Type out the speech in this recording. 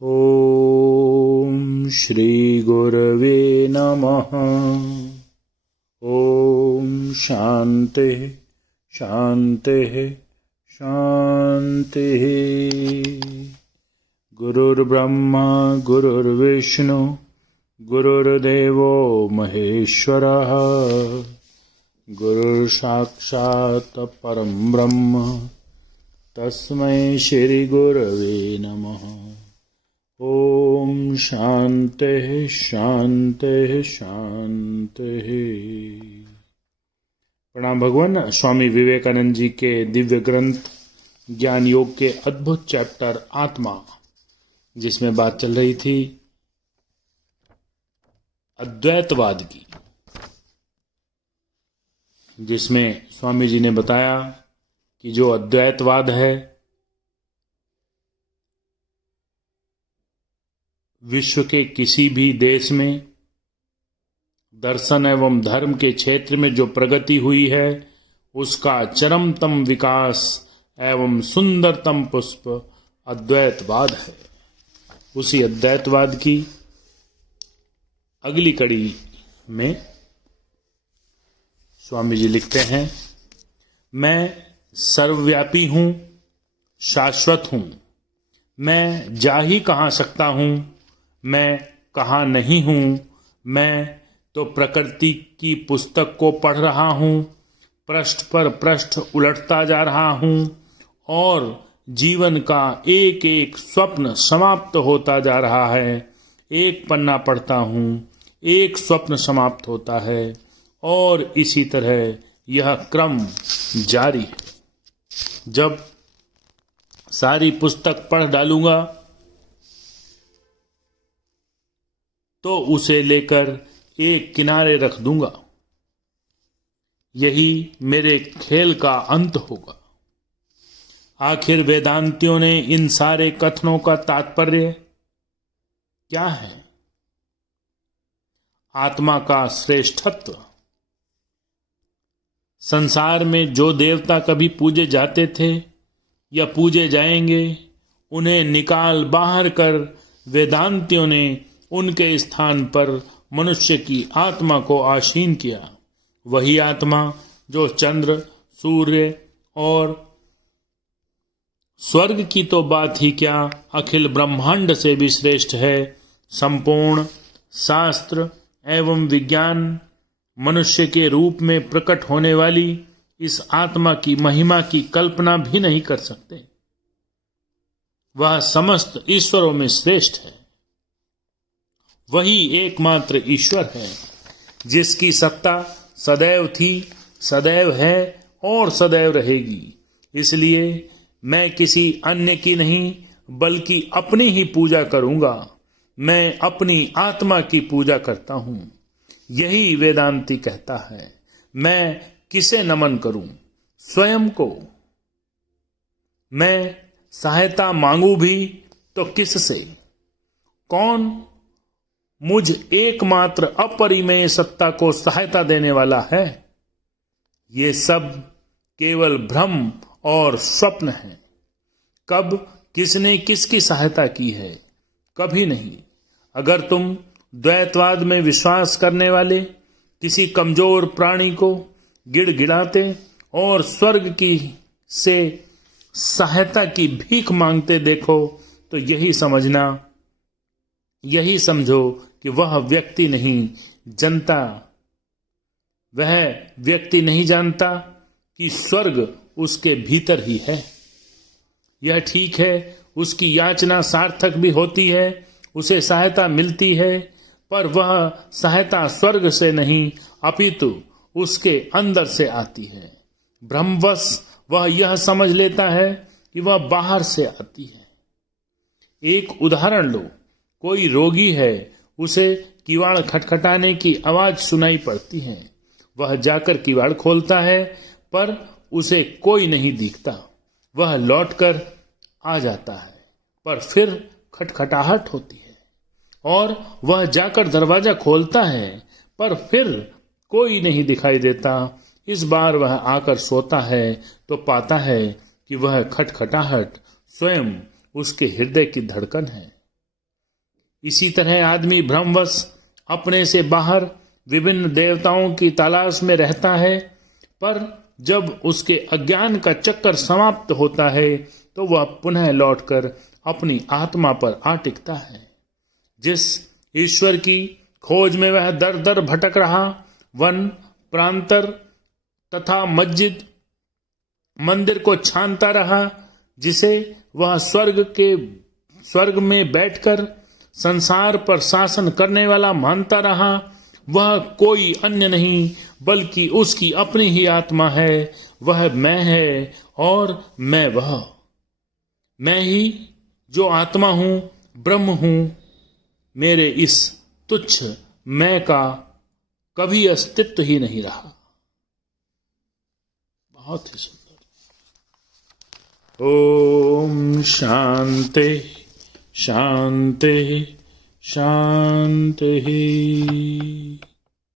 ॐ श्रीगुरवे नमः। ॐ शान्तिः शान्तिः शान्तिः। गुरुर्ब्रह्मा गुरुर्विष्णु गुरुर्देवो महेश्वरः। गुरुर्साक्षात् परं ब्रह्म तस्मै श्रीगुरवे नमः। ॐ शान्तिः शान्तिः शान्तिः। प्रणाम भगवान। स्वामी विवेकानंद जी के दिव्य ग्रंथ ज्ञान योग के अद्भुत चैप्टर आत्मा, जिसमें बात चल रही थी अद्वैतवाद की, जिसमें स्वामी जी ने बताया कि जो अद्वैतवाद है विश्व के किसी भी देश में दर्शन एवं धर्म के क्षेत्र में जो प्रगति हुई है, उसका चरमतम विकास एवं सुंदरतम पुष्प अद्वैतवाद है। उसी अद्वैतवाद की अगली कड़ी में स्वामी जी लिखते हैं, मैं सर्वव्यापी हूं, शाश्वत हूं, मैं जा ही कहां सकता हूं, मैं कहाँ नहीं हूं, मैं तो प्रकृति की पुस्तक को पढ़ रहा हूं, पृष्ठ पर पृष्ठ उलटता जा रहा हूं और जीवन का एक एक स्वप्न समाप्त होता जा रहा है। एक पन्ना पढ़ता हूं, एक स्वप्न समाप्त होता है और इसी तरह यह क्रम जारी है। जब सारी पुस्तक पढ़ डालूंगा तो उसे लेकर एक किनारे रख दूंगा। यही मेरे खेल का अंत होगा। आखिर वेदांतियों ने इन सारे कथनों का तात्पर्य क्या है? आत्मा का श्रेष्ठत्व। संसार में जो देवता कभी पूजे जाते थे या पूजे जाएंगे, उन्हें निकाल बाहर कर वेदांतियों ने उनके स्थान पर मनुष्य की आत्मा को आसीन किया। वही आत्मा जो चंद्र, सूर्य और स्वर्ग की तो बात ही क्या, अखिल ब्रह्मांड से भी श्रेष्ठ है। संपूर्ण शास्त्र एवं विज्ञान मनुष्य के रूप में प्रकट होने वाली इस आत्मा की महिमा की कल्पना भी नहीं कर सकते। वह समस्त ईश्वरों में श्रेष्ठ है। वही एकमात्र ईश्वर है जिसकी सत्ता सदैव थी, सदैव है और सदैव रहेगी। इसलिए मैं किसी अन्य की नहीं बल्कि अपनी ही पूजा करूंगा। मैं अपनी आत्मा की पूजा करता हूं। यही वेदांती कहता है। मैं किसे नमन करूं? स्वयं को। मैं सहायता मांगू भी तो किससे? कौन मुझ एकमात्र अपरिमेय सत्ता को सहायता देने वाला है? ये सब केवल भ्रम और स्वप्न है। कब किसने किसकी सहायता की है? कभी नहीं। अगर तुम द्वैतवाद में विश्वास करने वाले किसी कमजोर प्राणी को गिड़गिड़ाते और स्वर्ग की से सहायता की भीख मांगते देखो तो यही समझो कि वह व्यक्ति नहीं जानता कि स्वर्ग उसके भीतर ही है। यह ठीक है, उसकी याचना सार्थक भी होती है, उसे सहायता मिलती है, पर वह सहायता स्वर्ग से नहीं अपितु उसके अंदर से आती है। भ्रमवश वह यह समझ लेता है कि वह बाहर से आती है। एक उदाहरण लो। कोई रोगी है, उसे किवाड़ खटखटाने की आवाज सुनाई पड़ती है। वह जाकर किवाड़ खोलता है, पर उसे कोई नहीं दिखता। वह लौटकर आ जाता है, पर फिर खटखटाहट होती है और वह जाकर दरवाजा खोलता है, पर फिर कोई नहीं दिखाई देता। इस बार वह आकर सोता है तो पाता है कि वह खटखटाहट स्वयं उसके हृदय की धड़कन है। इसी तरह आदमी भ्रमवश अपने से बाहर विभिन्न देवताओं की तलाश में रहता है, पर जब उसके अज्ञान का चक्कर समाप्त होता है तो वह पुनः लौटकर अपनी आत्मा पर आ टिकता है। जिस ईश्वर की खोज में वह दर दर भटक रहा, वन प्रांतर तथा मस्जिद मंदिर को छानता रहा, जिसे वह स्वर्ग में बैठकर संसार पर शासन करने वाला मानता रहा, वह कोई अन्य नहीं बल्कि उसकी अपनी ही आत्मा है। वह मैं है और मैं ही जो आत्मा हूं, ब्रह्म हूं। मेरे इस तुच्छ मैं का कभी अस्तित्व ही नहीं रहा। बहुत ही सुंदर। ओम शांति शांति शांति।